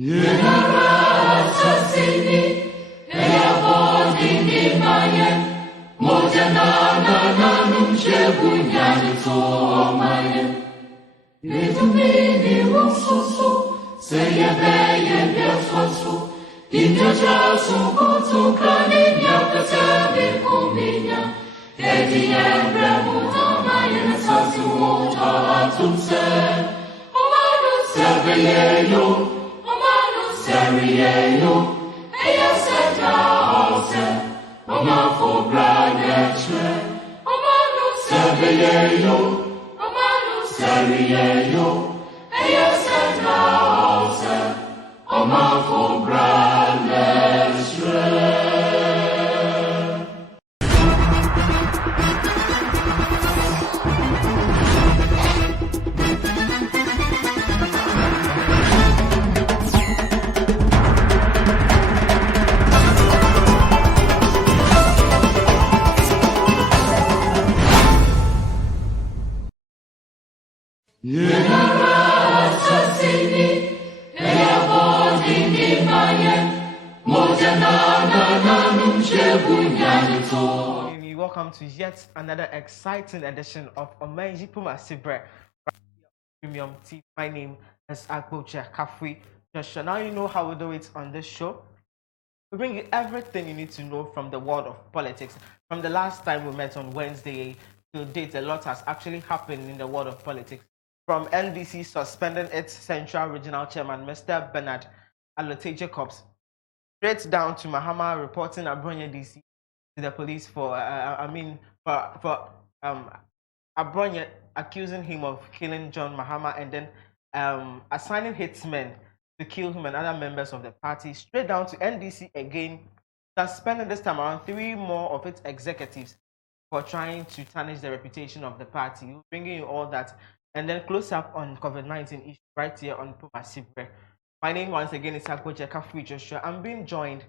Yenara Tasini, Eabodi Mayen, Mojana Nanum Shebuyan to Mayen. Yetumini Mususu, say a bay and Yasu, in the Jasu Kotu Kani Yakatabi Kumina, Eddie and Ramuta Mayan Sasu Mota Tumse, Omanu Sabayo. Serieno, Eya Seta Ose, Oma for Granachre, Omanu Serieno, Omanu Serieno, Eya Seta Ose, Oma for Granachre. Yenara Tasini, Eabodi Mayen, Mojana Nanum Shebuyan to. Welcome to yet another exciting edition of Omenji Puma Sibre Premium TV. My name is Abronye Kafui Joshua. Now you know how we do it on this show. We bring you everything you need to know from the world of politics. From the last time we met on Wednesday to date, a lot has actually happened in the world of politics. From NDC suspending its Central Regional Chairman, Mr. Bernard Alote Jacobs, straight down to Mahama reporting Abronye DC to the police for Abronye accusing him of killing John Mahama and then assigning hitmen to kill him and other members of the party. Straight down to NDC again, suspending this time around 3 more of its executives for trying to tarnish the reputation of the party. We're bringing you all that and then close up on COVID-19 issue right here on Puma Sibre. My name once again is Abronye Kafui Joshua. I'm being joined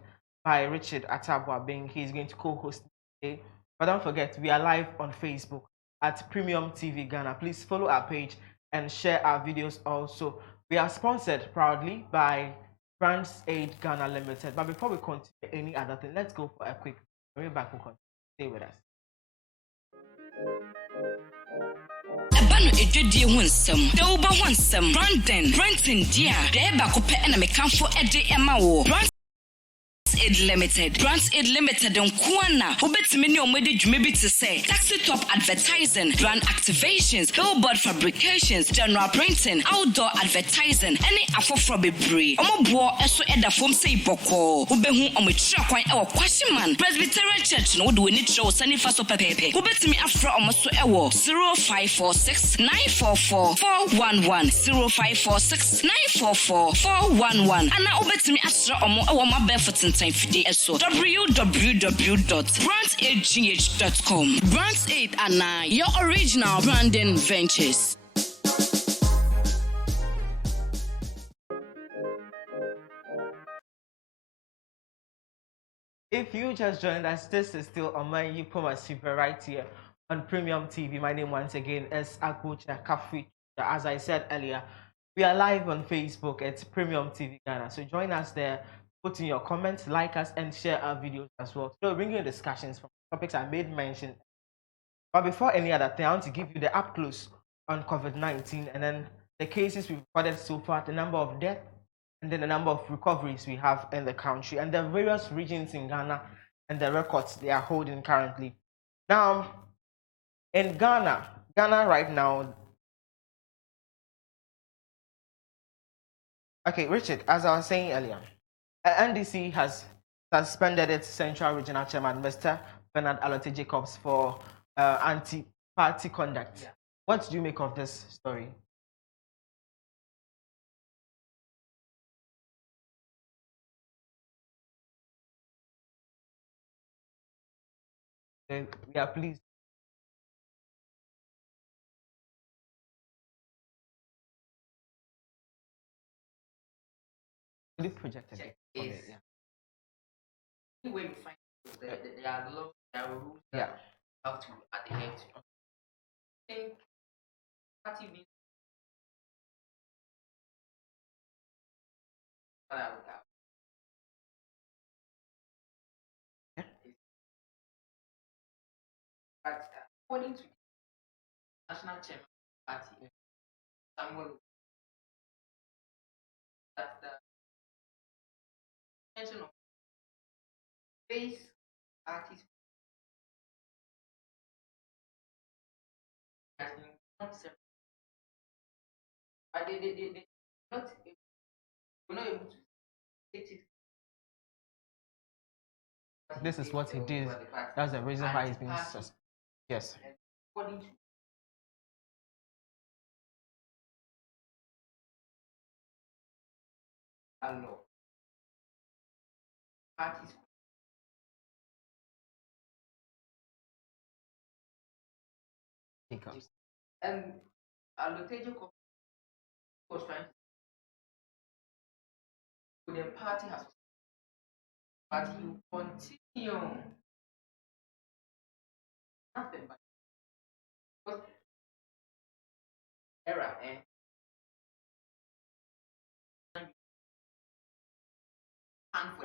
by Richard Atabwa Bing. He's going to co-host today. But don't forget, we are live on Facebook at Premium TV Ghana. Please follow our page and share our videos also. We are sponsored proudly by Brands Aid Ghana Limited. But before we continue any other thing, let's go for a quick. We'll be back. We'll continue. Stay with us. Edwidie wonsam Doba wonsam Brenton dia Deba kope na mekanfo ede ema wo Aid Limited. Brands Aid Limited on Kwana. Obetimi ni omede dwuma bi te say taxi top advertising, brand activations, billboard fabrications, general printing, outdoor advertising, any afofro bebre. Omobo eso eda fom say boko. Obehu ometira kwan e wo Kwashiman Presbyterian Church no do ni show sani faso pepepe. Obetimi afra omoso e wo 0546 944 411 0546 944 411. Ana obetimi asra omo e wo mabel so www.brandsaidgh.com. Brands Aid and your original branding ventures. If you just joined us, this is still Omenji Puma Sibre right here on Premium TV. My name once again is Abronye Kafui. As I said earlier, we are live on Facebook at Premium TV Ghana. So join us there. Put in your comments, like us, and share our videos as well. So bring you discussions from topics I made mention. But before any other thing, I want to give you the up close on COVID-19 and then the cases we've recorded so far, the number of deaths, and then the number of recoveries we have in the country, and the various regions in Ghana and the records they are holding currently. Now, in Ghana right now. Okay, Richard, as I was saying earlier, NDC has suspended its Central Regional Chairman, Mr. Bernard Alote Jacobs, for anti-party conduct. Yeah. What do you make of this story? We are pleased. Projected. Yeah. Anyway, you find there are laws, there are rules that you have to adhere to. I think party what I would have. But according to the National Chairman Party, Samuel, that the mention of base artists has been not separate. But they not able, were not able to state it. This is what he did. That's the reason why he's been yes. According to a law, parties and Alotejo was trying to the party has, but you continue nothing but because error and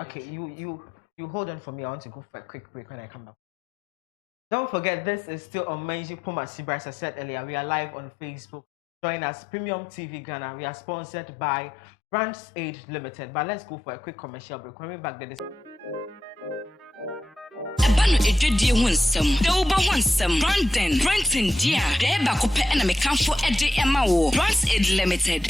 okay, you hold on for me. I want to go for a quick break when I come back. Don't forget, this is still on Manji Puma Sibra. As I said earlier, we are live on Facebook. Join us, Premium TV Ghana. We are sponsored by Brands Aid Limited. But let's go for a quick commercial break. When we back, there is edwedie ho nsɛm da wo ba ho nsɛm Brenton dia da eba ko pɛ na mekanfo ede ema wo Brands Aid Limited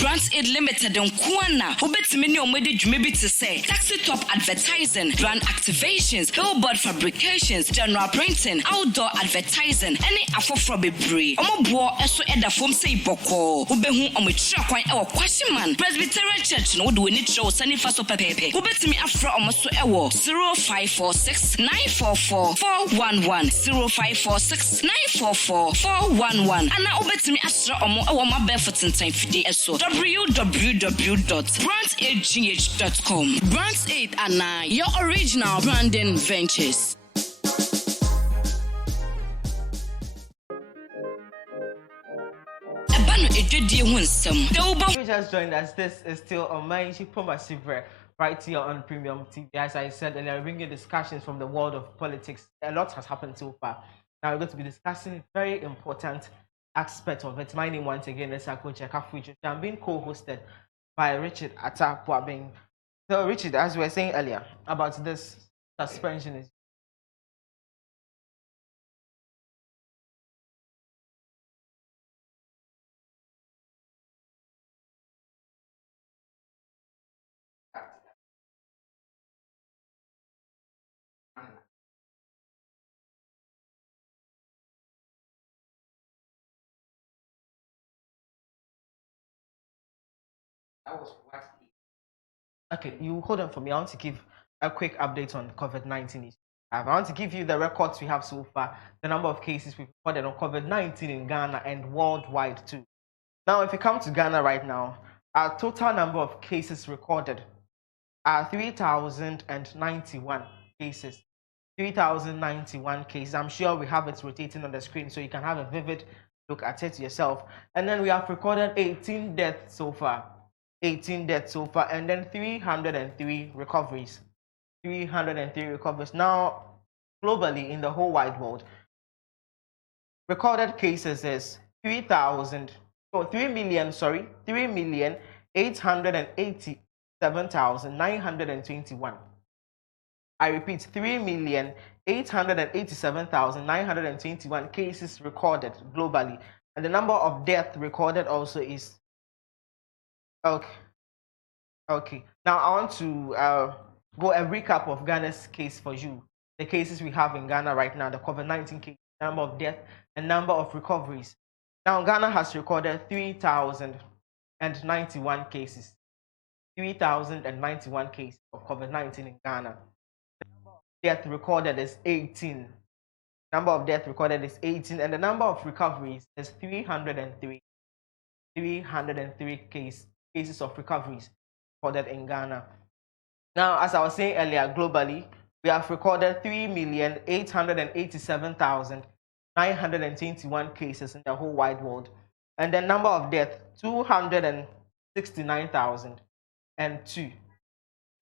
nkoana wobetimi ne omede dwuma bi te sɛ taxi top advertising, brand activations, billboard fabrications, general printing, outdoor advertising, any afofro bebre omobo eso eda fom sei boko wobehu omotira kwan e wo Kwashiman Presbyterian Church no wo de woni tro sani fa so pepepe wobetimi afra omoso e wo 0546 944 411 0546 944 411 ana obetimi asra omo e wo mabel time fide eso www.brandsaidgh.com. Brands Aid ana your original branding ventures. You just joined us. This is still on Manji Puma Sibra, right here on Premium TV. As I said earlier, we're bringing discussions from the world of politics. A lot has happened so far. Now we're going to be discussing a very important aspect of it. My name once again is Akoche Kafuji. I'm being co-hosted by Richard Atapuabing. So Richard, as we were saying earlier about this suspension, is that was what okay, you hold on for me. I want to give a quick update on COVID-19. I want to give you the records we have so far, the number of cases we've reported on COVID-19 in Ghana and worldwide too. Now, if you come to Ghana right now, our total number of cases recorded are 3,091 cases. 3,091 cases. I'm sure we have it rotating on the screen so you can have a vivid look at it yourself. And then we have recorded 18 deaths so far. 18 deaths so far, and then 303 recoveries. 303 recoveries. Now, globally, in the whole wide world, recorded cases is 3,887,921. I repeat, 3,887,921 cases recorded globally. And the number of deaths recorded also is okay. Now I want to go a recap of Ghana's case for you. The cases we have in Ghana right now, the COVID-19 case, number of deaths, and number of recoveries. Now Ghana has recorded 3,091 cases. 3,091 cases of COVID-19 in Ghana. The number of deaths recorded is 18. Number of deaths recorded is 18, and the number of recoveries is 303. 303 cases of recoveries recorded in Ghana. Now, as I was saying earlier, globally, we have recorded 3,877,921 cases in the whole wide world. And the number of deaths, 269,002.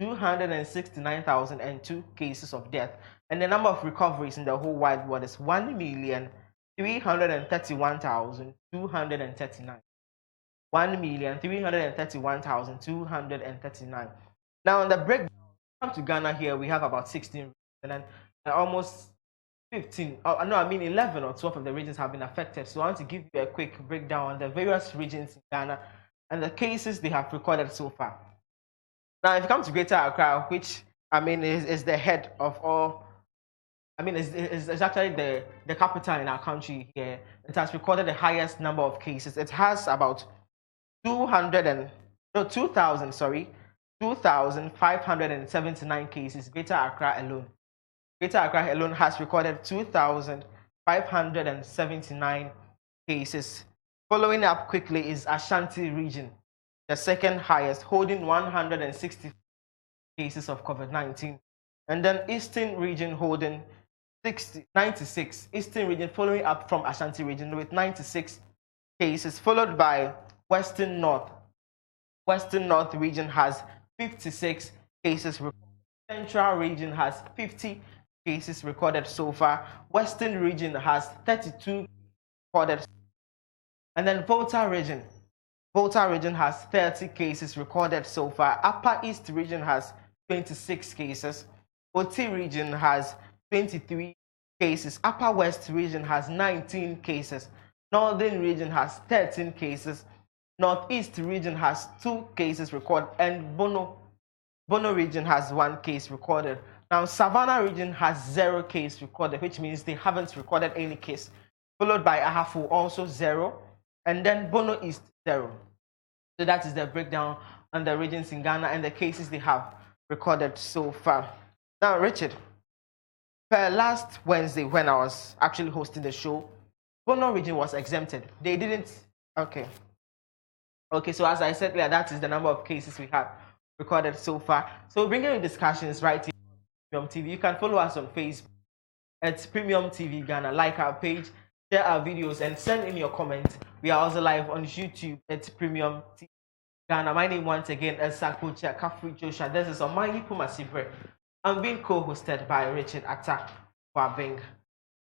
269,002 cases of death. And the number of recoveries in the whole wide world is 1,331,239. 1,331,239. Now, on the breakdown, come to Ghana here, we have about 16 and then almost 15, no, I mean 11 or 12 of the regions have been affected. So I want to give you a quick breakdown on the various regions in Ghana and the cases they have recorded so far. Now, if you come to Greater Accra, which I mean is the head of all, I mean is actually the capital in our country here. It has recorded the highest number of cases. It has about 2,579 cases. Greater Accra alone. Greater Accra alone has recorded 2,579 cases. Following up quickly is Ashanti region, the second highest, holding 160 cases of COVID-19. And then Eastern region holding 96. Eastern region following up from Ashanti region with 96 cases, followed by Western North. Western North region has 56 cases. Central region has 50 cases recorded so far. Western region has 32 recorded. And then Volta region has 30 cases recorded so far. Upper East region has 26 cases. Oti region has 23 cases. Upper West region has 19 cases. Northern region has 13 cases. Northeast region has 2 cases recorded, and Bono region has 1 case recorded. Now, Savannah region has 0 case recorded, which means they haven't recorded any case. Followed by Ahafo, also 0, and then Bono East 0. So that is the breakdown on the regions in Ghana and the cases they have recorded so far. Now, Richard, per last Wednesday when I was actually hosting the show, Bono region was exempted. They didn't. Okay, so as I said earlier, that is the number of cases we have recorded so far. So bringing in discussions right here on Premium TV. You can follow us on Facebook at Premium TV Ghana. Like our page, share our videos, and send in your comments. We are also live on YouTube at Premium TV Ghana. My name once again is Sakocha Kafri Joshua. This is Omani Pumasibre. I'm being co-hosted by Richard Atta Wabing.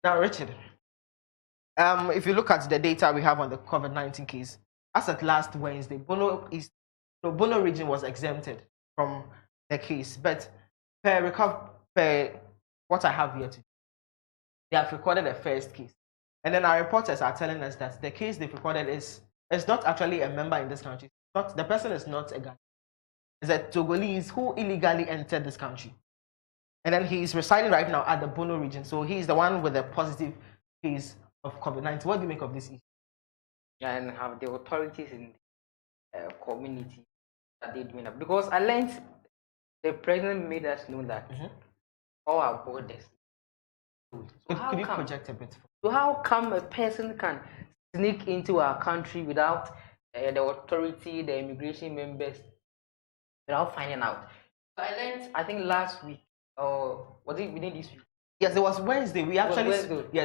Now, Richard, if you look at the data we have on the COVID-19 case, as at last Wednesday, Bono region was exempted from the case, but per what I have here today, they have recorded a first case. And then our reporters are telling us that the case they've recorded is not actually a member in this country. The person is not a Ghanaian. It's a Togolese who illegally entered this country. And then he's residing right now at the Bono region. So he's the one with a positive case of COVID-19. What do you make of this issue? And have the authorities in the community that they're doing that. Because I learned the president made us know that all our borders. So could you project a bit? So how come a person can sneak into our country without the authority, the immigration members, without finding out? So I learned, I think last week, or was it within this week? Yes, it was Wednesday. We actually,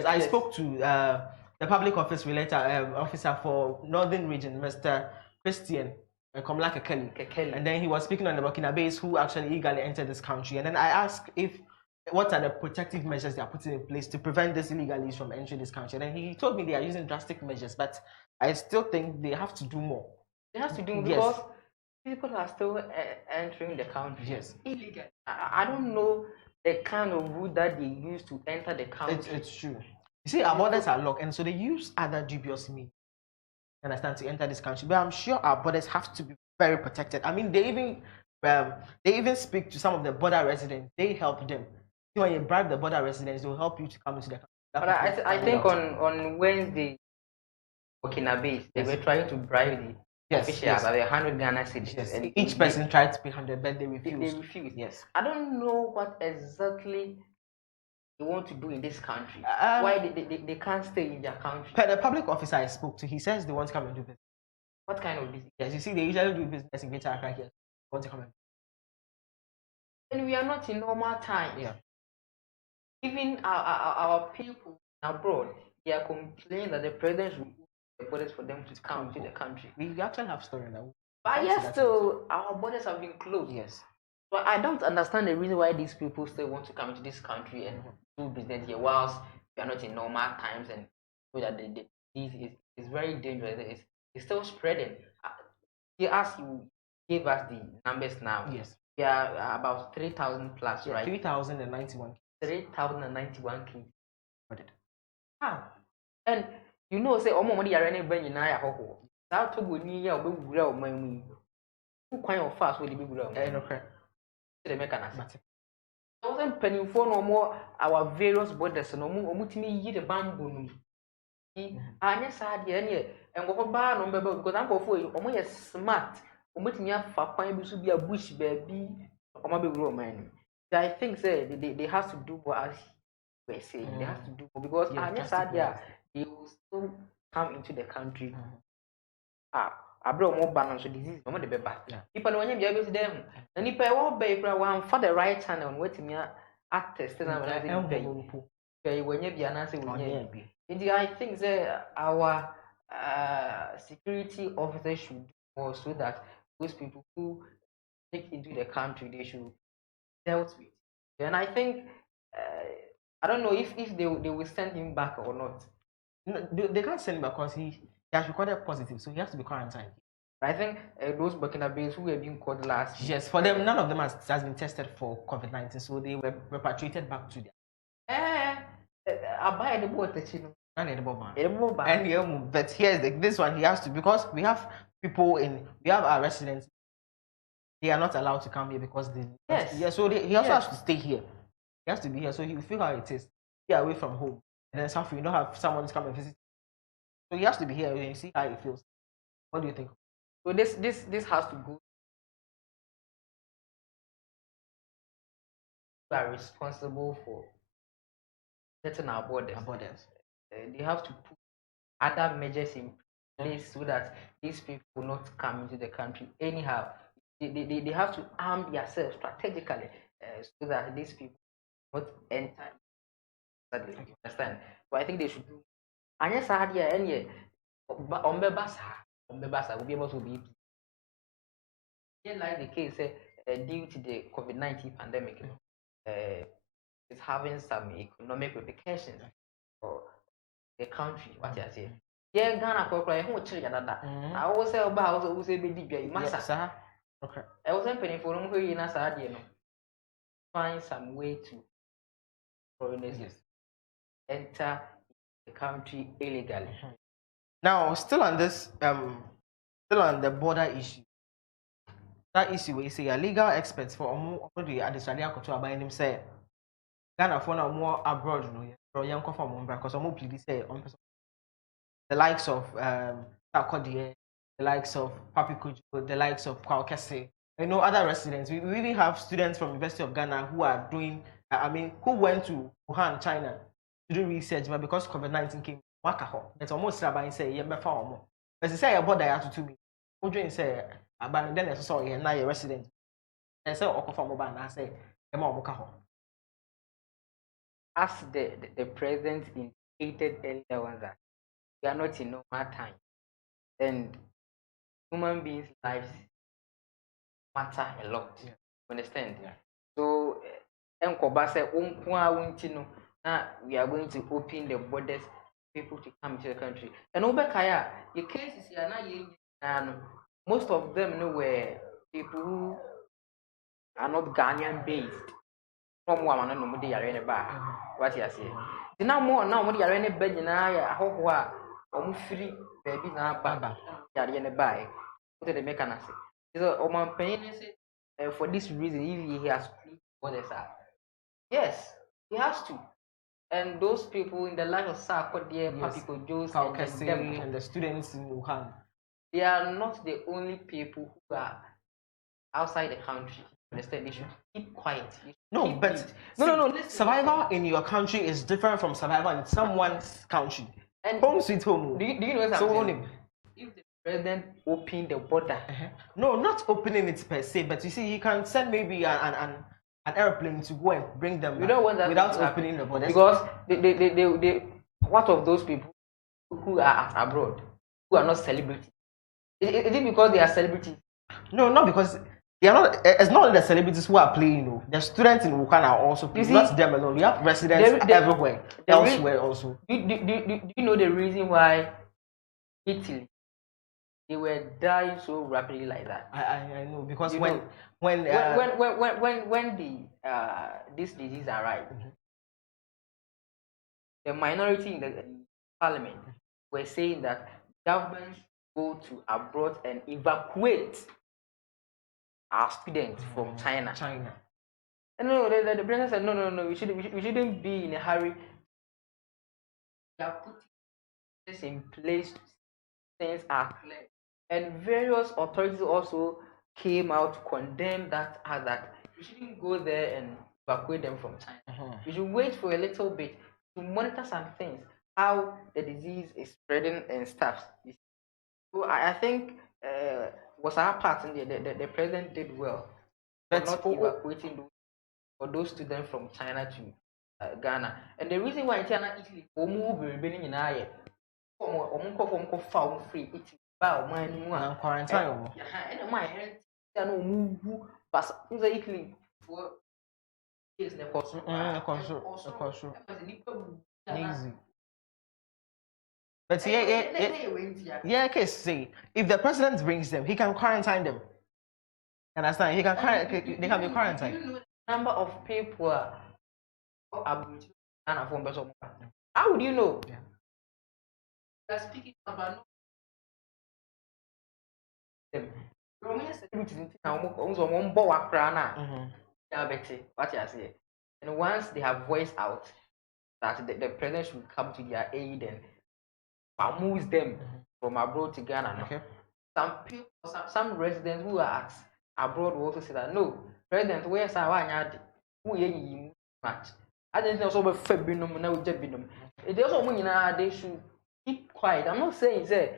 I spoke to the public office relator officer for Northern Region, Mr. Christian Komlaka Kelly. And then he was speaking on the Burkinabés who actually illegally entered this country. And then I asked what are the protective measures they are putting in place to prevent these illegals from entering this country. And then he told me they are using drastic measures, but I still think they have to do more. They have to do more because people are still entering the country. Yes. Illegal. I don't know the kind of route that they use to enter the country. It's true. You see, our borders are locked, and so they use other dubious means, understand, to enter this country. But I'm sure our borders have to be very protected. I mean, they even speak to some of the border residents. They help them. So when you bribe the border residents, they will help you to come into the country. But I think on Wednesday, Burkinabés, they were trying to bribe the officials at 100 Ghana cedis. Yes. And each person tried to pay 100, but they refused. They refused. Yes. I don't know what exactly they want to do in this country. Why they can't stay in their country? But the public officer I spoke to, he says they want to come and do business. What kind of business? Yes, you see, they usually do business in Greater Accra here. They want to come and we are not in normal times. Yeah. Even our people abroad, they are complaining that the president should open the borders for them to come to the country. We actually have story now. But yes, still, our borders have been closed. Yes. But I don't understand the reason why these people still want to come into this country and do business here whilst we are not in normal times and so that the disease is very dangerous. It's still spreading. As you gave us the numbers now, Yes. we are about 3,000 plus, right? 3,091. 3,091 cases. Got it. How? And you know, say, oh, money are any brain in I hope. That to go near we grow my me. Who kind of fast will be grow? Okay. The mechanism. I wasn't penny for no more our various borders no more mutimi yi the bamboo no. Anya sad ye and go ba no bebe because I'm go for you omo ye smart. Omutimi afa kwan bi so bi a bush baby omo be grow man. I think say they have to do what as we say. They have to do more because anya sad they will still come into the country. Abro mo ban so disease no de beba. People no nya bia be dem. Na nipa e wo ba ikra wan for the right channel no wetimi attest na na say wanya bia na say wanya bi. I think that our security officers should do more so that those people who take into the country they should dealt with. And I think I don't know if they will send him back or not. No, they can't send him because he has recorded positive, so he has to be quarantined. But I think those Burkinabes who were being called last year, yes, for them, none of them has been tested for COVID-19, so they were repatriated back to their. I the boat, but here's this one, he has to, because we have our residents, they are not allowed to come here because so he also has to stay here. He has to be here, so he will feel how it is, be away from home, and then you don't have someone to come and visit. So he has to be here and see how he feels. What do you think? So this has to go. We are responsible for setting our borders. They have to put other measures in place so that these people will not come into the country anyhow. They have to arm themselves strategically so that these people not enter. Sadly, you understand? So I think they should do. And yes, I had here any on will be able to be. Just like the case due to the COVID-19 pandemic, it's having some economic repercussions for the country. What you say? Yeah, Ghana corporate who chill that. I always say about who say be deep you must. Okay. I was hoping for who you know find some way to foreigners enter the country illegally. Now, still on this, still on the border issue. That issue where you say legal experts for the Australia to buy them say Ghana for now more abroad, no, young from because please say on the likes of Takodie, the likes of Papikujo, the likes of Kwakese, other residents. We really have students from University of Ghana who are doing, who went to Wuhan, China to do research, but because COVID-19 came, it's almost about say, yeah, but they say about that to me. Would say, but then I saw you now your resident. And so, Okofamo and I say, as the president indicated earlier was that we are not in normal time, and human beings' lives matter a lot. Yeah. Understand? Yeah. So, we are going to open the borders for people to come to the country. And Obekaya, the cases here now, most of them were people who are not Ghanaian based. No more man no mudi yare ne ba. What you say? The now mudi yare ne ba nyina ya ahoho a omu firi baby na ba yare ne ba. What they make an say? So oman pain say for this reason if he has closed borders yes, he has to. And those people in the line of Sarkodie, Papiko Joes, and the students in Wuhan, they are not the only people who are outside the country. Understand? They should keep quiet. No, but no. Survival in your country is different from survival in someone's country. And home sweet home. Do you know something? If the president opened the border, no, not opening it per se, but you see, he can send maybe an airplane to go and bring them back without opening the border. Because they what of those people who are abroad, who are not celebrities? Is it because they are celebrities? No, not because they are not. It's not only the celebrities who are playing. No, the students in Wuhan are also playing. see, Not them alone. We have residents everywhere, elsewhere also. Do you know the reason why Italy they were dying so rapidly like that? I know because You when know, when when the this disease arrived, the minority in the parliament were saying that governments go to abroad and evacuate our students from China. And no, the president said, no, we shouldn't be in a hurry. We are putting this in place, things are clear. And various authorities also came out to condemn that as that we shouldn't go there and evacuate them from China. We should wait for a little bit to monitor some things, how the disease is spreading and stuff. So I think was our part in the president did well. But not evacuating those students from China to Ghana. And the reason why China Italy free Italy quarantine and my but Italy for years easy. But yeah, case say if the president brings them, he can quarantine them. Understand? He can they can be quarantined. You know the number of people Abronye and from Besom. How would you know? Yeah. They're speaking about them. Romanian celebrities now one bow crana. What you say? And once they have voiced out that the president should come to their aid and moves them from abroad to Ghana. Okay. Some people, some residents who are abroad will also say that no, president, where's our who you much? I didn't know so about Febinum now Jebinum. It also mean they should keep quiet. I'm not saying say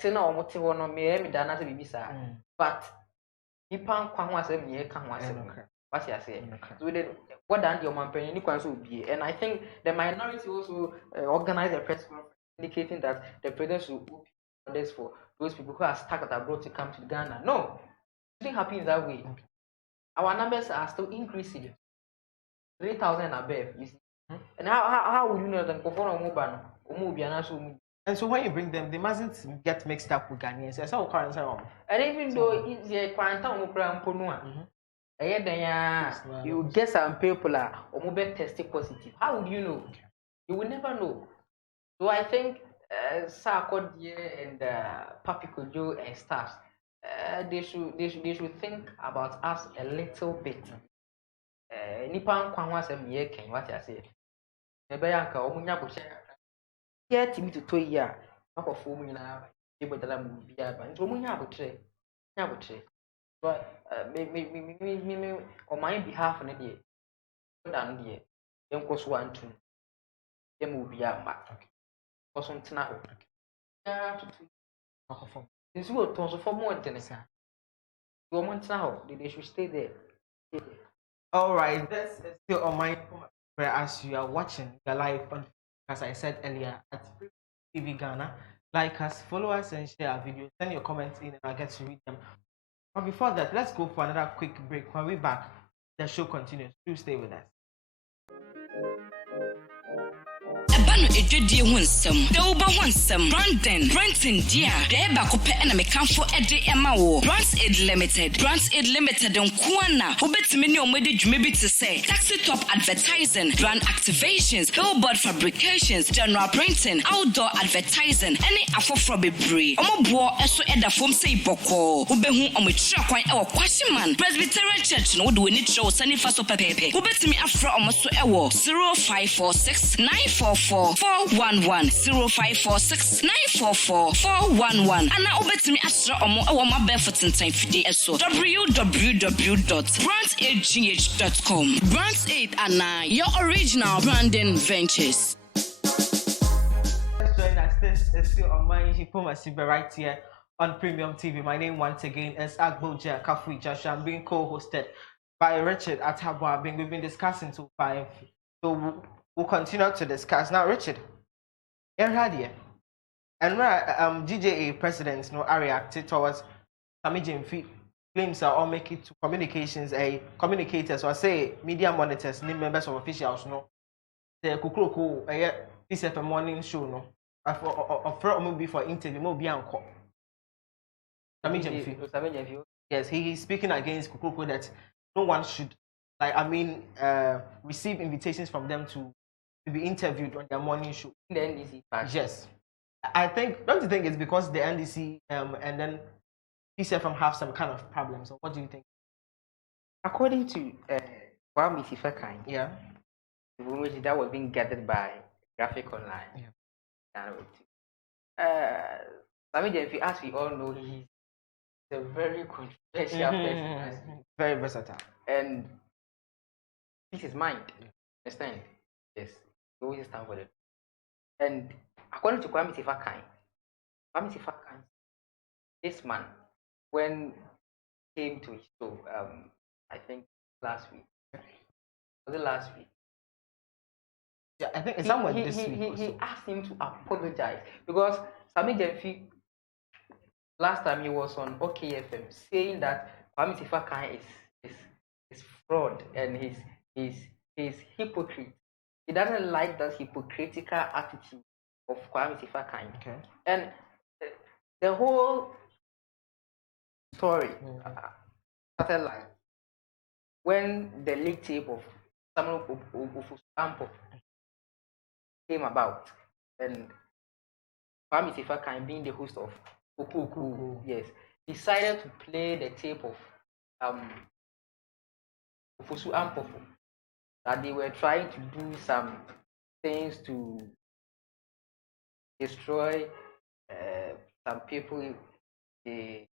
Tina or Motivo no me dana to be sad, but Nipan Kwanwas and ye can was what you say. So then what done your man penny will be, and I think the minority also organize a press conference indicating that the president should open this for those people who are stuck at abroad to come to Ghana. No, it didn't happen that way. Our numbers are still increasing. 3,000 and above, you see. And how would you know that and so when you bring them, they mustn't get mixed up with Ghanaians. That's how quarantine. And even though it's a quarantine, you get some people or tested positive. How would you know? You will never know. So I think Sarkodie and Papi Kojo and staff, they should think about us a little bit. Nipan Kwanwas and Yekin, what I say. Nebeyanka, Omunyabuche. Yet to me to 2 years, not of 4 million, able to be a bunch of Munyabuche. But me on my behalf, an idiot. Put down here, young cost 1 2. Them will be a mark. For some tonight. This will toss for more than a son. You want now, they should stay there. All right, this is still on my prayer as you are watching the live on, as I said earlier, at TV Ghana. Like us, follow us, and share our videos. Send your comments in, and I'll get to read them. But before that, let's go for another quick break. When we're back, the show continues. Do stay with us. Edwidie Winsome, Doba Winsome, Brandon, Brenton, Dia, Deba Cope and a Mecanfo Ede Emao, Brands Aid Limited, Brands Aid Limited, and Kuana, who bets many on maybe to say, taxi top advertising, brand activations, billboard fabrications, general printing, outdoor advertising, any afofrobe brie, Omobo, Eso Eda from say Boko, Ubehu on which Shakwan or Kwashiman, Presbyterian Church, no do any show, Sunny Faso Pepe, who bets me after almost 0546 944 411 0546 944 411 and now bet me astra omo e wo ma barefoot time fide eso www.brandsaidgh.com. Brands 8 and 9, your original branding ventures. Let's join us. This is still on my diplomacy right here on Premium TV. My name once again is Abronye Kafui Joshua. I'm being co-hosted by Richard Atabwa. We've been discussing till 5. So we'll continue to discuss. Now, Richard, and GJA president no reacted towards Sami Jemfi claims are all make it to communications, communicators, or say media monitors, name members of officials, no. The Kukuruku, this is a morning show, no. For maybe for interview, maybe uncle. Yes, he is speaking against Kukuruku that no one should, like, receive invitations from them to be interviewed on their morning show. The NDC party. Yes. I think, don't you think it's because the NDC and then PCFM have some kind of problems? Or what do you think? According to Kwame Sifekan, Yeah. the information that was being gathered by Graphic Online. Yeah. Sami Jenfi, as we all know, he's a very controversial person. Very versatile. And this is mind. Understand? Yes. He always stand for it. And according to Kwame Sifekan, this man, when he came to his show, I think last week. Was it last week? Yeah, I think it's somewhere this week. He asked him to apologize because Sami Jenfi, last time he was on OKFM saying that Kwame Sifekan is fraud and he's hypocrite. He doesn't like that hypocritical attitude of Kwame Sifekan. Okay. And the whole story started like when the leak tape of Samuel Ofusampo came about, and Kwame Sifekan, being the host of Okuku, yes, decided to play the tape of Ofusu Ampofo, that they were trying to do some things to destroy some people in the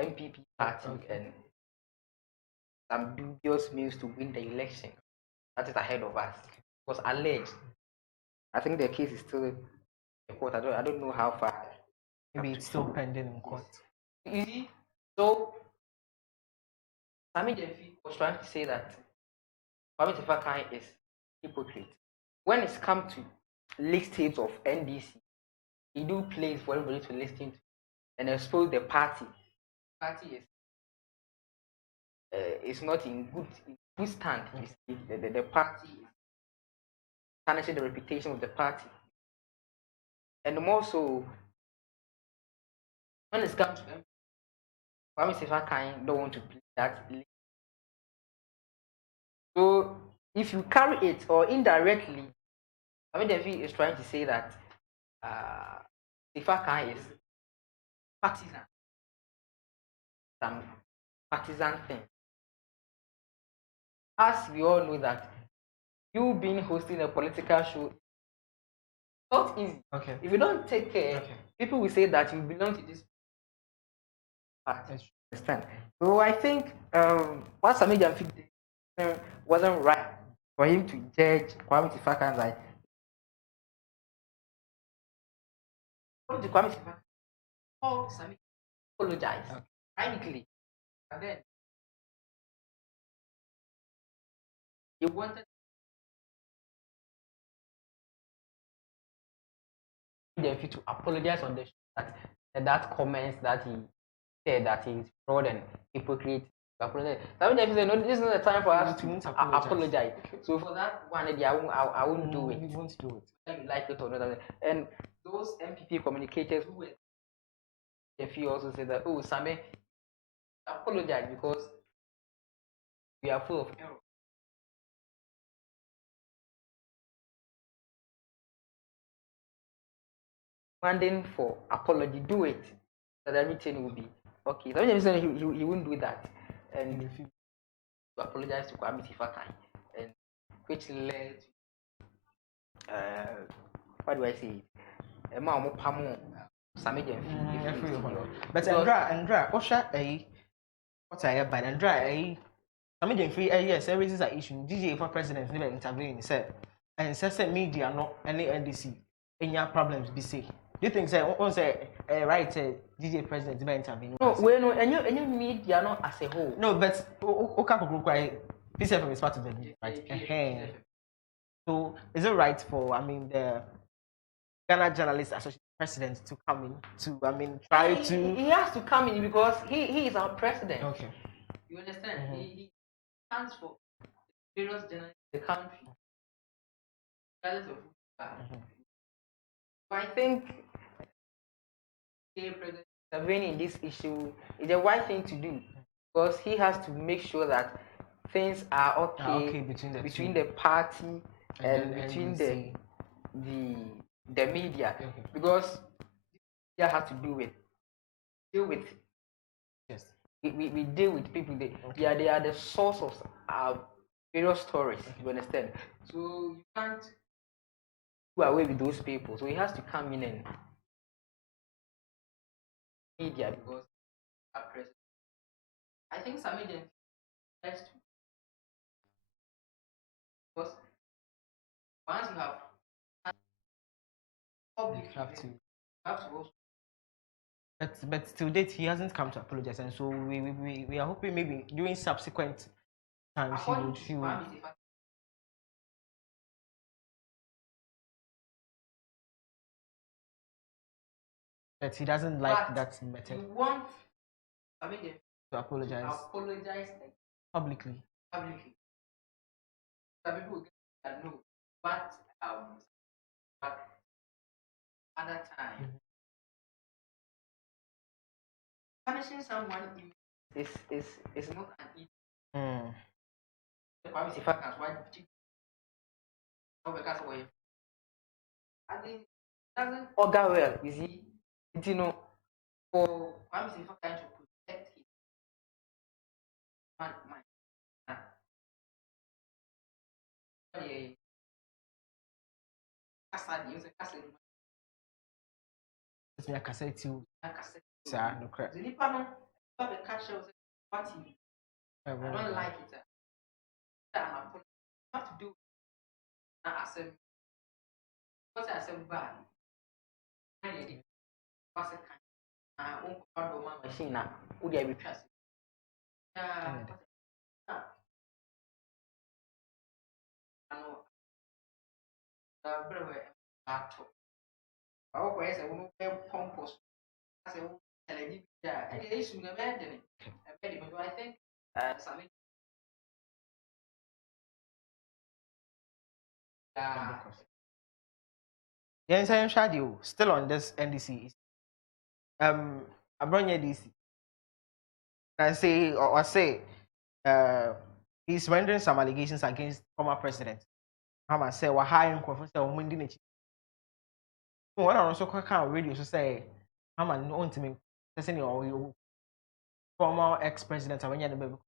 MPP party and some dubious means to win the election that is ahead of us. It was alleged. I think the case is still in court. I don't know how far. Maybe it's still pending in court. You see, so Sami Jenfi was trying to say that Kwame Sifekan is hypocrite. When it's come to list tapes of NDC, he do plays for everybody to listen to and expose the party. The party is not in good stand. The party is tarnishing the reputation of the party. And more so, when it's come to them, Kwame Sifekan don't want to play that. So if you carry it or indirectly, Kwame Jenfi is trying to say that Sifekan is partisan. Some partisan thing. As we all know that you being hosting a political show, not easy. Okay. If you don't take care, people will say that you belong to this party. Understand? So I think what Sami Jenfi did wasn't right for him to judge Kwame Sifekan like. What did Kwame Sifekan call Sami apologize privately, and then he wanted Jenfi to apologize on the show that comments that he said that he is fraud and hypocrite. Apologize. Jenfi said, "No, this is not the time for us to apologize." So for that one, I won't do it. You won't do it. Whether you like it or not. And those MPP communicators who were Jenfi also said that, "Oh, Sami, apologize because we are full of error." Demanding for apology, do it, that everything will be okay. So he wouldn't do that, and to apologize to Kwame Sifekan, and which led to what do I say? Sami Jenfi. But Andra, what's I by Andra? Sami Jenfi, yes, there is an issue. DJ for president never intervene. Said and said media no any NDC any problems be say. Do you think say on say right DJ president never intervene? No, any media not as a whole. No, but okay, PCFM is part of the media, right? So is it right for the Ghana Journalists Association president to come in to, I mean, try to. He has to come in because he is our president. Okay. You understand? He stands for various generation in the country. Regardless of who you are. So I think President intervening in this issue is the right thing to do because he has to make sure that things are okay, between the party and between the media, because media has to deal with Yes. we deal with people. They are the source of various stories. You understand? So you can't do away with those people. So he has to come in and media because our president. I think some media has to, because once you have public, You have to. also. But to date, he hasn't come to apologize, and so we are hoping maybe during subsequent times he would. But he doesn't like that method. You want to apologize publicly. Some people get know, but other time punishing someone is not an easy. The problem is if I can why I think doesn't augur well, you see. You know, for Kwame Sefa trying to protect his mind. It's me a cassette too. Sir, no crap. The Nipa no, the catch shows what he. I don't like it. I have to do. Now accept. What I accept bad. What's it kind? Machine now. Who they be trust? I think something. Yeah, same shadow. Still on this NDC. Abronye DC. I say or say he's rendering some allegations against former president. Mahama say we're hiring for say women didn't. When I also can't radio so say Mahama no to me say or former ex-president when you're the baby.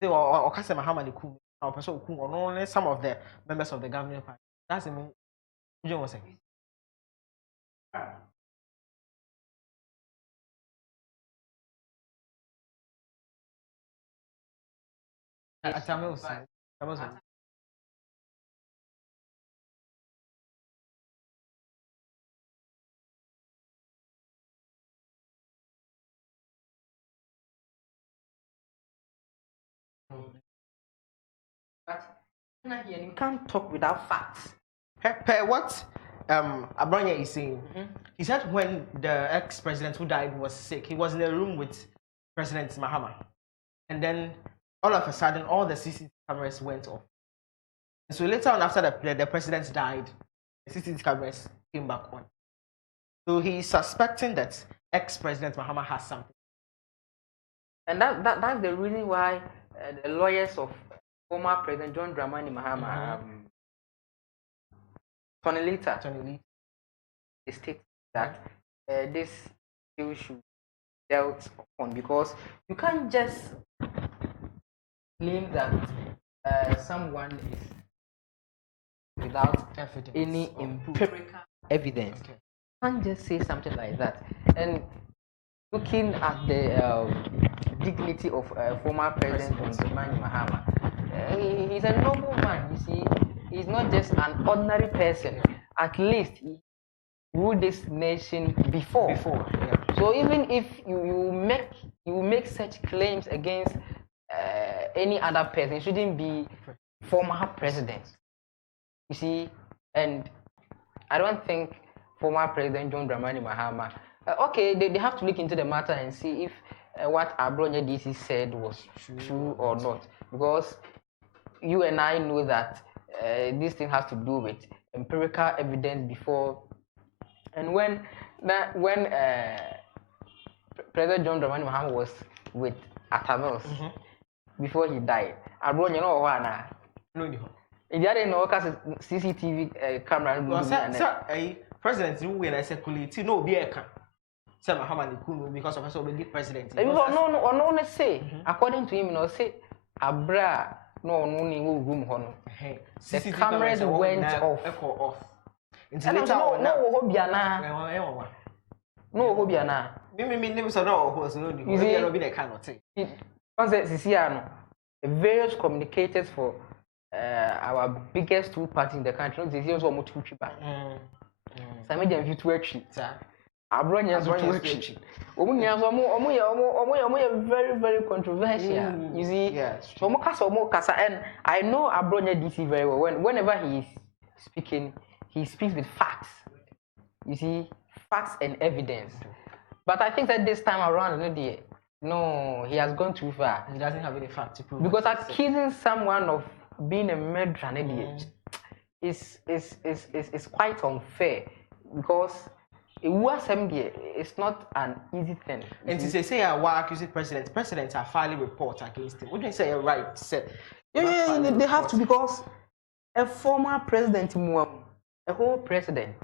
Say or say Mahama the coup or person coup or only some of the members of the governing party. That's the you know what I'm saying. But you can't talk without facts. What Abronye is saying, he said when the ex-president who died was sick, he was in a room with President Mahama, and then all of a sudden all the CCTV cameras went off. And so later on, after the president died, the CCTV cameras came back on. So he's suspecting that ex-president Mahama has something. And that's the reason why the lawyers of former President John Dramani Mahama, Tony Lita, state that this issue should be dealt upon, because you can't just claim that someone is without any empirical evidence. Okay. You can't just say something like that. And looking at the dignity of former President John Dramani Mahama, he's a noble man. You see, he's not just an ordinary person. At least he ruled this nation before. Yeah. So even if you make such claims against any other person, it shouldn't be former president. You see, and I don't think former President John Dramani Mahama. Okay, they have to look into the matter and see if what Abronye DC said was true or not. Because you and I know that this thing has to do with empirical evidence before. And when President John Dramani Mahama was with Atamils before he died, Abronye no one. No. If you didn't know, because CCTV camera. Well, sir, president, you will circulate. No, be a can. Say Mahama Nikunu because of us already president. No, say according to him, no say Abra no room hono. The cameras went off. No hobiana. Me so no horse no. You be the kind of thing. Various communicators for our biggest two parties in the country. This is also much cheaper. Some of them view to actually. Abronye is very, very controversial. You see, and I know Abronye DC very well. Whenever he is speaking, he speaks with facts. You see, facts and evidence. But I think that this time around, no, he has gone too far. He doesn't have any fact to prove. Because accusing someone of being a murderer is quite unfair. Because it's not an easy thing. And to say I accuse presidents are filing reports against him. Would you say right? Yeah, they have to, because a former president, a whole president,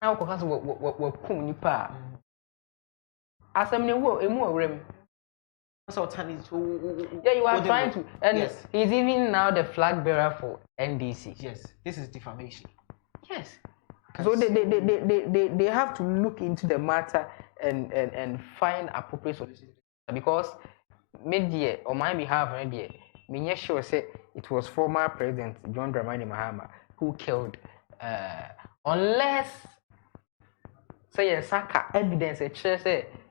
now because we're as I'm yeah, you are trying to, and yes. He's even now the flag bearer for NDC. Yes, this is defamation. Yes. So they have to look into the matter and find appropriate solutions. Because media on my behalf, me sure say it was former President John Dramani Mahama who killed. Unless say Saka evidence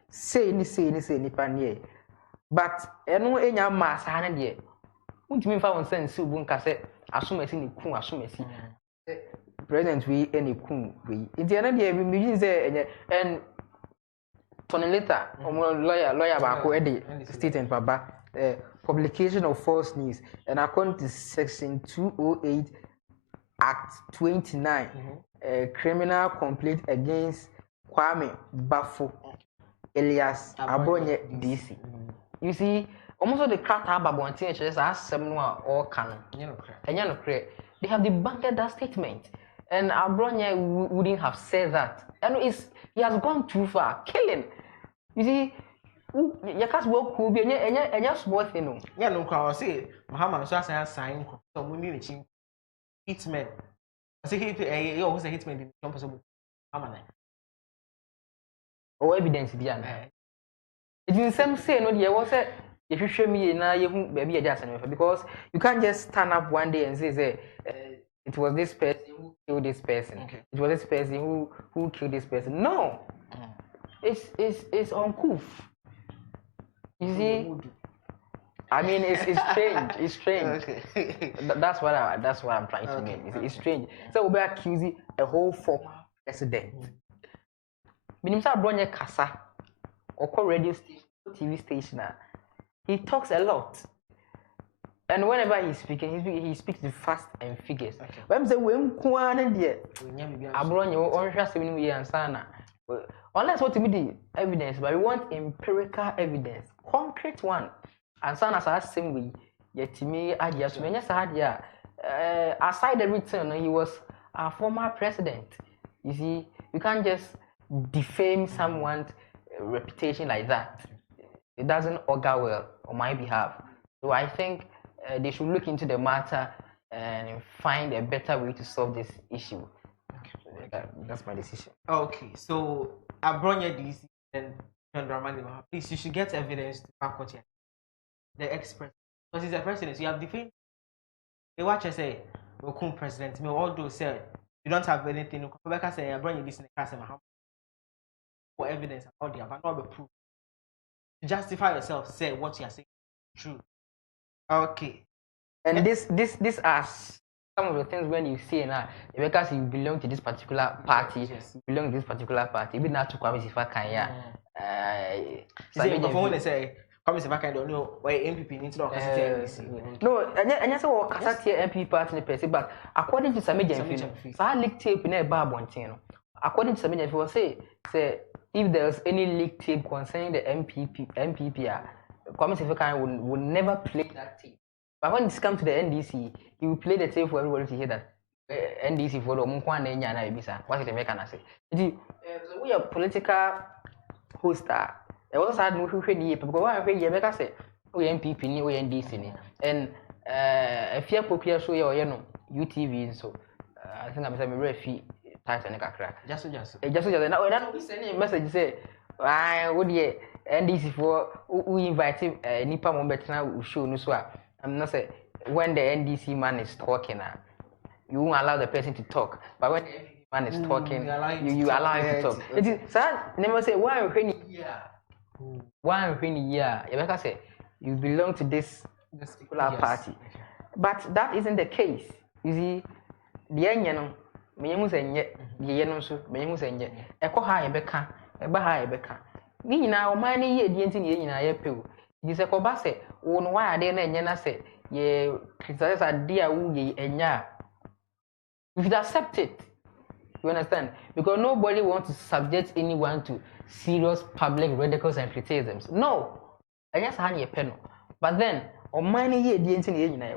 say ni panye. But eno enya mass ha ne de. Untimi fa won sense ubu nka se asomasi ni kun asomasi. President we any kun we. Inti na de me yin say and turning later lawyer ba ko state and baba publication of false news, and according to section 208 Act 29 criminal complaint against Kwame Bafo Elias Abronye DC. You see, almost the crack about one thing, just ask someone or canon. They have debunked that statement, and Abronye wouldn't have said that. And he has gone too far, killing. You see, you can't work cool, and you're small thing. Yeah, no, I say, Mahama, so I sign, so we need to hitmen. I say, he always a hitman in campus of Hamana. Or evidence behind it. It's in some say, no, there was a if you show me now, you maybe just because you can't just stand up one day and say, it was this person who killed this person. Okay. It was this person who killed this person. No, it's uncouth. You see, I mean, it's strange. It's strange. Okay. That's what I'm trying to mean. It's strange. So we're accusing a whole former president. Minimum Abronye Kasa, or radio station, TV station. He talks a lot, and whenever he's speaking, he speaks with facts and figures. When say when Abronye or just 7 years and unless what to be the evidence, but we want empirical evidence, concrete one. And sana as same way, yet to me, I just when aside everything, he was a former president. You see, you can't just defame someone's reputation like that. It doesn't augur well on my behalf. So I think they should look into the matter and find a better way to solve this issue. Okay. That's my decision. Okay, so Abronye DC and John Dramani Mahama, please, you should get evidence to back what you the expert. Because he's a president, so you have defined. They watch and say, "Welcome, President." Me all those say you don't have anything. You come say, "Abronye this in the case Mahama." For evidence about the but not the proof. To justify yourself, say what you are saying is true. Okay. And this as some of the things when you see now, because you belong to this particular party, Yes. you belong to this particular party, even not to Kwame Sifaka, yeah. They say, Kwame Sifaka don't know why MPP needs to know NDC. No, and yes, all Casati MP party per se, but according to some agent, so I leak tape in a bar bontino. According to some agent, will say if there's any leak tape concerning the MPP, Kwame Sifaka will never play that tape. But when it's come to the NDC, he will play the tape for everybody to hear that NDC for the Mukwan and Yana Ibisa. What did the American say? So we are political host. There was had no who because one way you make us say, we MPP, we NDC, and a fear popia show you know UTV. So I think I'm saying a fee tight and a crack. Just now, that we send a message say, I would ye NDC for we invite him, Nipa Mombetna show no swap. I'm not saying when the NDC man is talking, you won't allow the person to talk. But when the NDC man is talking, you allow him to talk. It is sad. Never say why when you say you belong to this particular party. But that isn't the case. You see, the onion, me say yet, the yen so, me say yet, echo high becca, a bahai becca. Me now, money ye, the engineer in a pill. You say, Cobase, on why I didn't say, ye, criticize a dear woogie and ya. You should accept it. You understand? Because nobody wants to subject anyone to serious public ridicules and criticisms. No. I just had a pen. But then, on money ye, the engineer,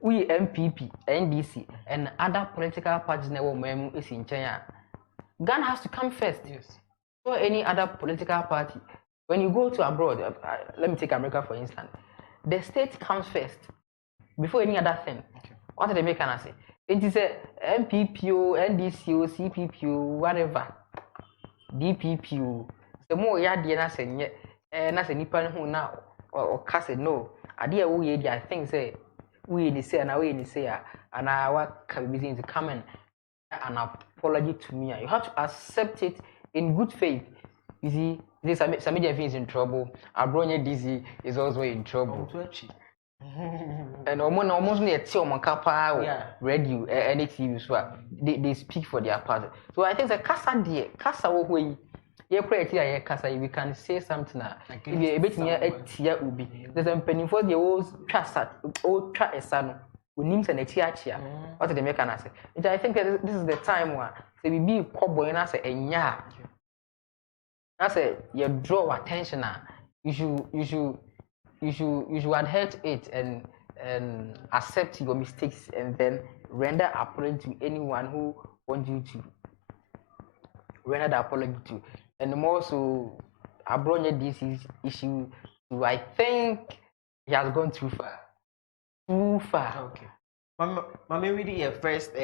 we MPP, NDC, and other political parties is in China. Ghana has to come first. Yes. So any other political party. When you go to abroad, let me take America for instance, the state comes first before any other thing. Okay. What did they make say? It is a MPPO, NDCO, CPPO, whatever, DPPO. The more you are saying, and as a Nippon who now or cast no, idea we I think say we in the say and we in the say, and I what can be to come and an apology to me. You have to accept it in good faith. You see. This Samija is in trouble. Abronye Dizzy is also in trouble. And almost near Tiomaka radio any TV they speak for their part. So I think the Casa dear, Casa way, ye create here, Casa, we can say something. If you're a bit near a tear will be. There's a penny for the old trust, old try a son who names an etiachia. What did they make an answer? I think that this is the time where they will be cowboy and answer and ya. I said, you draw attention. You should adhere to it and accept your mistakes and then render apology to anyone who wants you to render the apology to. And more so, Abronye this issue. I think he has gone too far. Too far. Okay. Mama, reading your first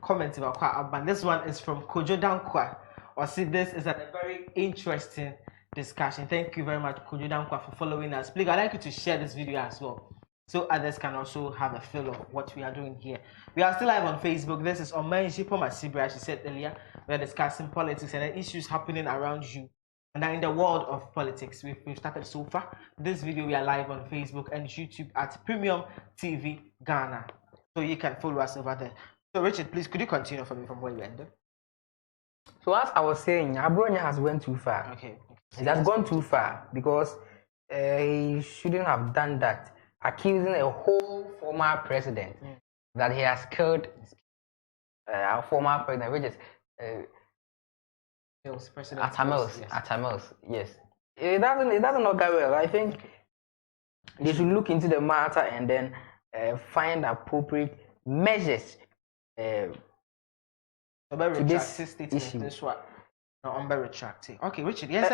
comment about Kwa. This one is from Kojo Dankwa. Or see, this is a very interesting discussion. Thank you very much, Kojo Dankwa, for following us. Please, I'd like you to share this video as well, so others can also have a feel of what we are doing here. We are still live on Facebook. This is Oman Jipo Masibra, she said earlier. We are discussing politics and the issues happening around you and in the world of politics. We've started so far. This video, we are live on Facebook and YouTube at Premium TV Ghana. So you can follow us over there. So Richard, please, could you continue for me from where you ended? So as I was saying, Abronye has went too far. Okay. It has gone too far because he shouldn't have done that. Accusing a whole former president that he has killed our former president, which is Atamels. Yes. It doesn't look that well. I think they should look into the matter and then find appropriate measures to this issue. No, I'm very retracting. Okay, Richard. Yes.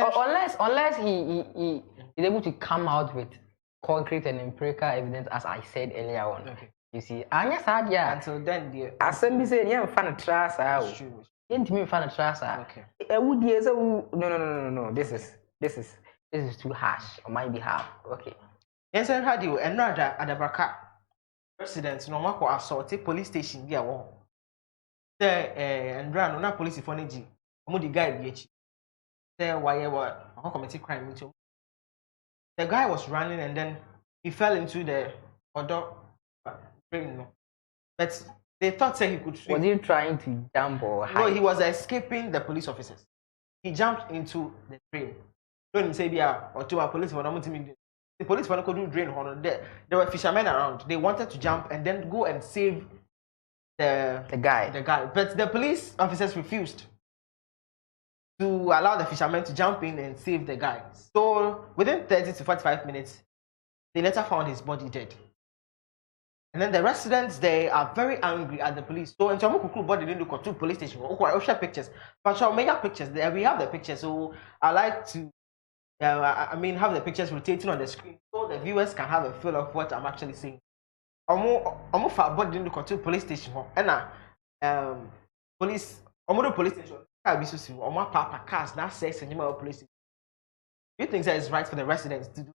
Unless he is able to come out with concrete and empirical evidence, as I said earlier on. Okay. You see, and yes, until then, dear. Assembly said, "Yeah, fan a trust out. You fan a trust out. Okay. No. This is too harsh on my behalf. Okay. Yes, I had you another at the Baka president. No matter what assault police station. Yeah, wow. And run on police for energy. The guy committed crime. The guy was running and then he fell into the other drain. But they thought say he could swim. Was he trying to jump or hide? No, he was escaping the police officers. He jumped into the drain. Don't say or to a police for the police for could do drain. There were fishermen around. They wanted to jump and then go and save the guy. But the police officers refused to allow the fishermen to jump in and save the guy. So within 30 to 45 minutes, they later found his body dead. And then the residents, they are very angry at the police. So in Chamukuku body didn't look at two police stations. I'll share pictures. But show me pictures. There we have the pictures. So I like to have the pictures rotating on the screen so the viewers can have a feel of what I'm actually saying. Almost body didn't look at two police stations. And police station. I'll be so papa cars, not sex and police station. Do you think that is right for the residents to do?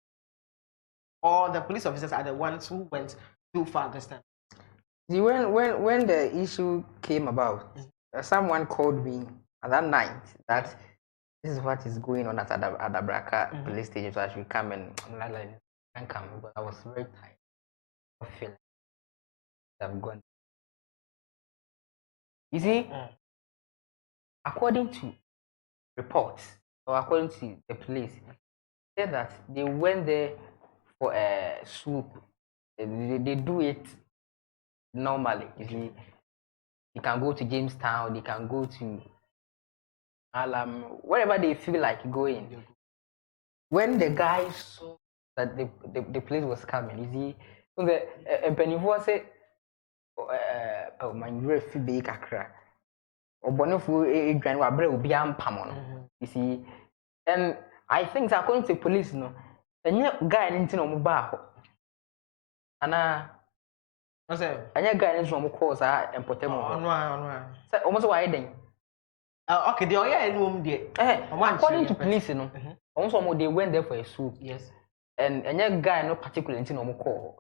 Or the police officers are the ones who went too far this time? See, when the issue came about, someone called me at that night that this is what is going on at Adabraka police station, so I should come and I'm like, I can't come, but I was very tired of feeling I've gone. You see, according to reports or according to the police, they said that they went there for a swoop. They do it normally. You see, they can go to Jamestown, they can go to Alam, wherever they feel like going. When the guy saw that the police was coming, you see, so the Pennyfo said, "Oh my, you're a fee kakra." Or Bonifu a grand wabre will be ampamon. You see, and I think according to the police, no, and your guy in Tinomubaho. And your guy in some cause and potemo. So almost why then? Okay, they are in room there. According to police, you know, also they went there for a swoop. Yes. And your guy no particular in Tinomuko.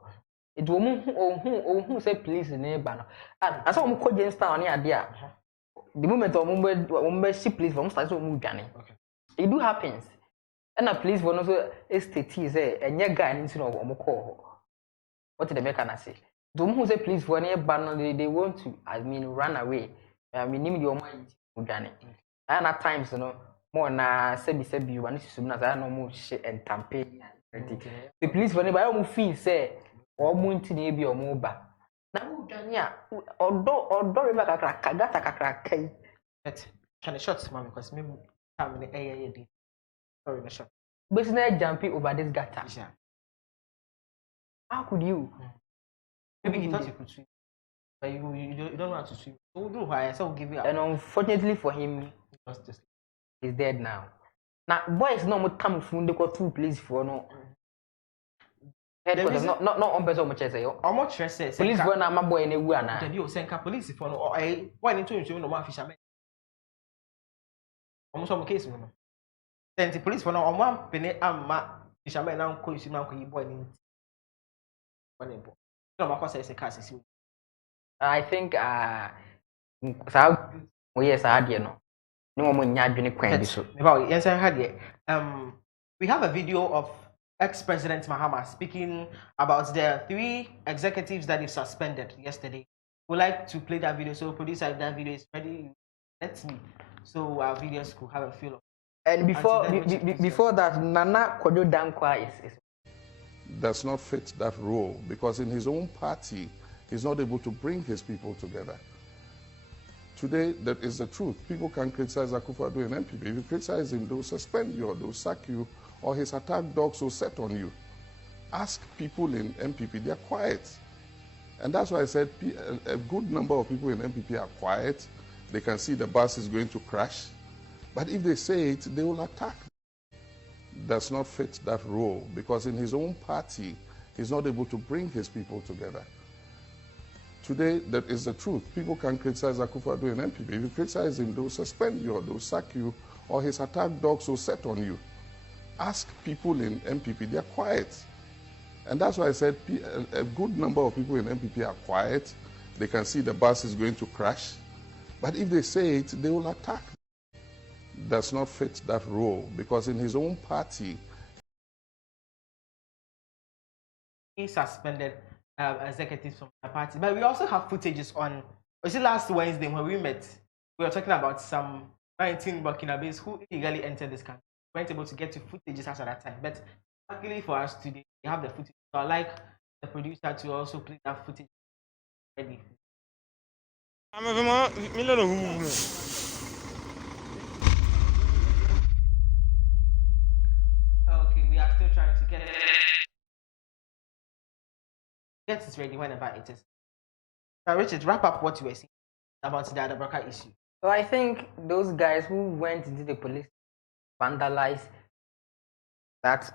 It will who say police in neighbor. And as I'm called Jamestown near there. The moment of see police from start to move journey. It do happens. And a police one also estate say and your guy into no call. What did the mechanic say? The who say police for near ban they want to run away. I mean name your mind journey. And at times more na sebi you want to I no more shit and campaign. The police for nearby almost feel say or moon to be or more back. Now, Jania, although river kakra, but can I short, ma'am, because maybe I'm in the air. Sorry, the short. Business jumping over this gutter. How could you? Maybe he thought you could swim, but you don't know how to swim. So do why? So give you up. And unfortunately for him, he's dead now. Now, boys, no more come from the court two police for no. Not on person much as I am much stressed. Police when I'm a boy in a way. The view send police for no I went into you no fisherman. Almost some case. Then the police for no one penny fisherman now call you now boy in I think yes I had no more yes I had we have a video of ex-President Mahama speaking about the 3 executives that he suspended yesterday. We'd like to play that video. So producer, if that video is ready, let me. So our videos could have a feel of. And before that, Nana Kodo Dankwa is does not fit that role because in his own party, he's not able to bring his people together. Today, that is the truth. People can criticize Akufo-Addo and MPP. If you criticize him, they'll suspend you or they'll sack you, or his attack dogs will set on you. Ask people in MPP, they're quiet. And that's why I said a good number of people in MPP are quiet. They can see the bus is going to crash. But if they say it, they will attack. Does not fit that role because in his own party, he's not able to bring his people together. Today, that is the truth. People can criticize Akufo-Addo and MPP. If you criticize him, they'll suspend you or they'll sack you, or his attack dogs will set on you. Ask people in MPP, they're quiet. And that's why I said a good number of people in MPP are quiet. They can see the bus is going to crash. But if they say it, they will attack. Does not fit that role because in his own party, he suspended executives from the party. But we also have footages on. Was it last Wednesday when we met? We were talking about some 19 Burkinabes who illegally entered this country. We weren't able to get to footages as at that time. But luckily for us today, we have the footage. So I like the producer to also play that footage ready. Okay, we are still trying to get it ready whenever it is. Now, Richard, wrap up what you were saying about the Adabraka issue. So I think those guys who went into the police vandalized that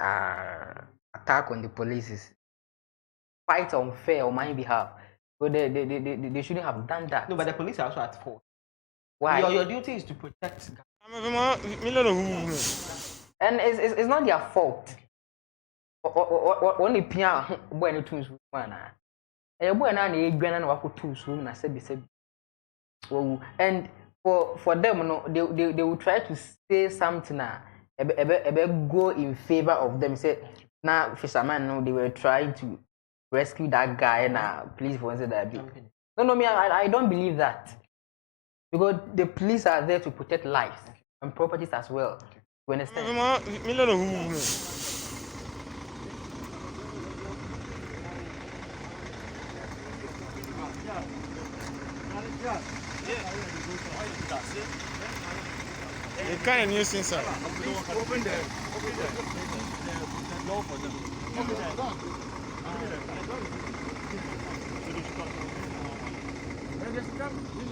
attack on the police is quite unfair on my behalf. So they shouldn't have done that. No, but the police are also at fault. Why? Your duty is to protect. And it's not their fault. Only Pia when it was one. And for them, no, they will try to say something go in favor of them. Say now fisherman, no, they were trying to rescue that guy and police for that. No, me, I don't believe that. Because the police are there to protect lives and properties as well. You understand? The kind of news inside. Open the door for them. When they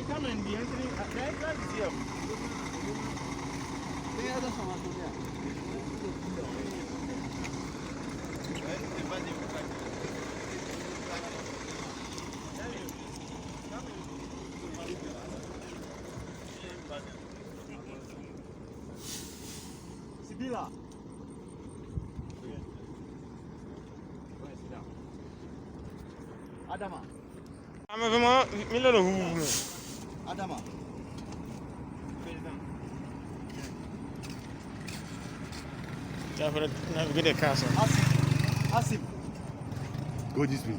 come and be entering, that is here. Sibila. Adama. Adama. Get a castle. Asim. Go this way.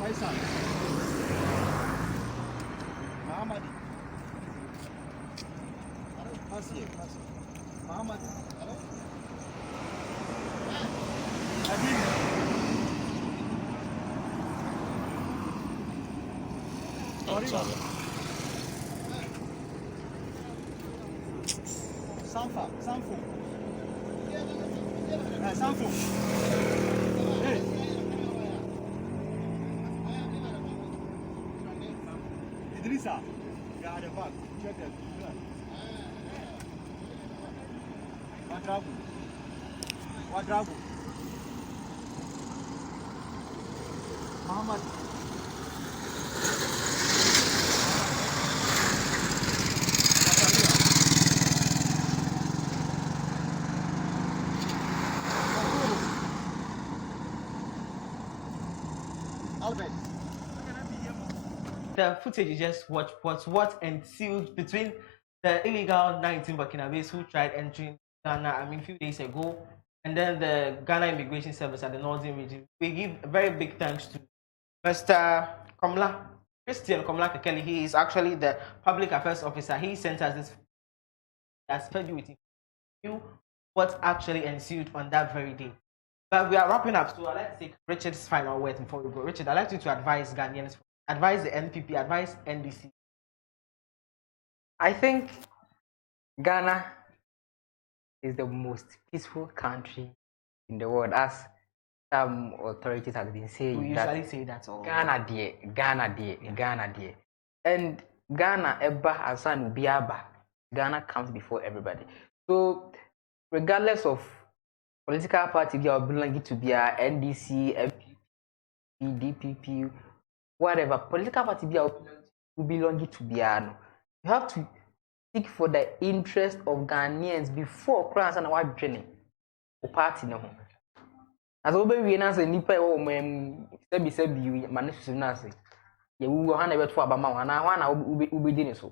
Faisal. Mahama. Asim. Mahama. Sanfo. Sanfo. Hey. Idrissa. You are the back. Check it. Wadrago. Muhammad. The footage you just watched was what ensued between the illegal 19 Burkinabes who tried entering Ghana, a few days ago, and then the Ghana Immigration Service at the Northern Region. We give very big thanks to Mr. Christian Komla Kekeli. He is actually the public affairs officer. He sent us this. That's fed you with you what actually ensued on that very day. But we are wrapping up, so I'd like to take Richard's final word before we go. Richard, I'd like you to advise Ghanaians, advise the NPP, advise NDC. I think Ghana is the most peaceful country in the world, as some authorities have been saying. We usually say that. Ghana dear. And Ghana, Eba, Asan, Biaba, Ghana comes before everybody. So, regardless of political party you are belonging to, be a NDC, FPP, DPP, whatever political party you belong to, be you have to seek for the interest of Ghanaians before France and our journey or party. No, as we answer nipa sebi you manage to say you will hand over to Abama and I want to be so.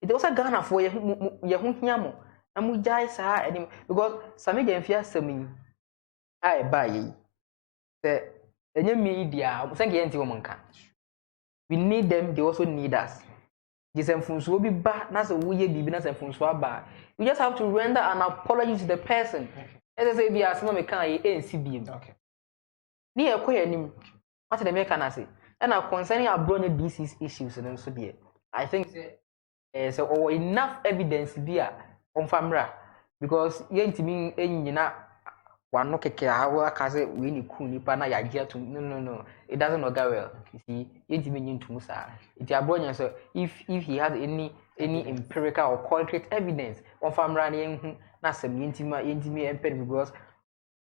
It was a Ghana for Yahoo. Because some again fear I buy the media, we need them, they also need us. This will be bad, that's a weird business and bad. We just have to render an apology to the person. As I say, we are some mechanic NCB. Okay. Near Quanim, what the mechanic say? And now concerning Abronye BC's issues and so be. I think so or enough evidence be on famra because yen to me one no keke how can say we need cool nipa na ya to no it doesn't go well. You see yen to me to musa it Abronye so if he has any empirical or concrete evidence on famra na sem yen to me because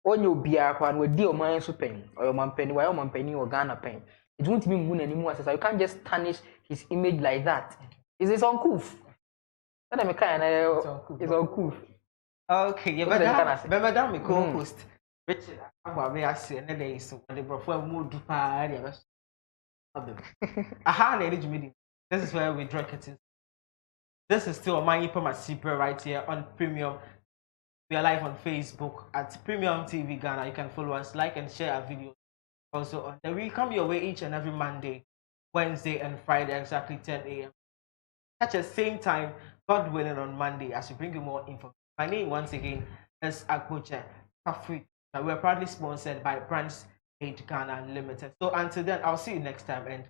onye obia kwa no di o man so pen or your man penny why your man penny or Ghana pen it won't mean moon anymore. You can't just tarnish his image like that. It's uncouth. It's uncouth. Okay, you better me co-host. Richard, I'm going to say another day so the before mood to party. Aha, ladies, this is where we drink it. This is still my secret right here on Premium. We are live on Facebook at Premium TV Ghana. You can follow us, like and share our videos. Also on there, we come your way each and every Monday, Wednesday, and Friday, exactly 10 a.m. At the same time, God willing, on Monday, as we bring you more information. My name, once again, is Abronye. We're proudly sponsored by Brands Aid Ghana Limited. So until then, I'll see you next time. And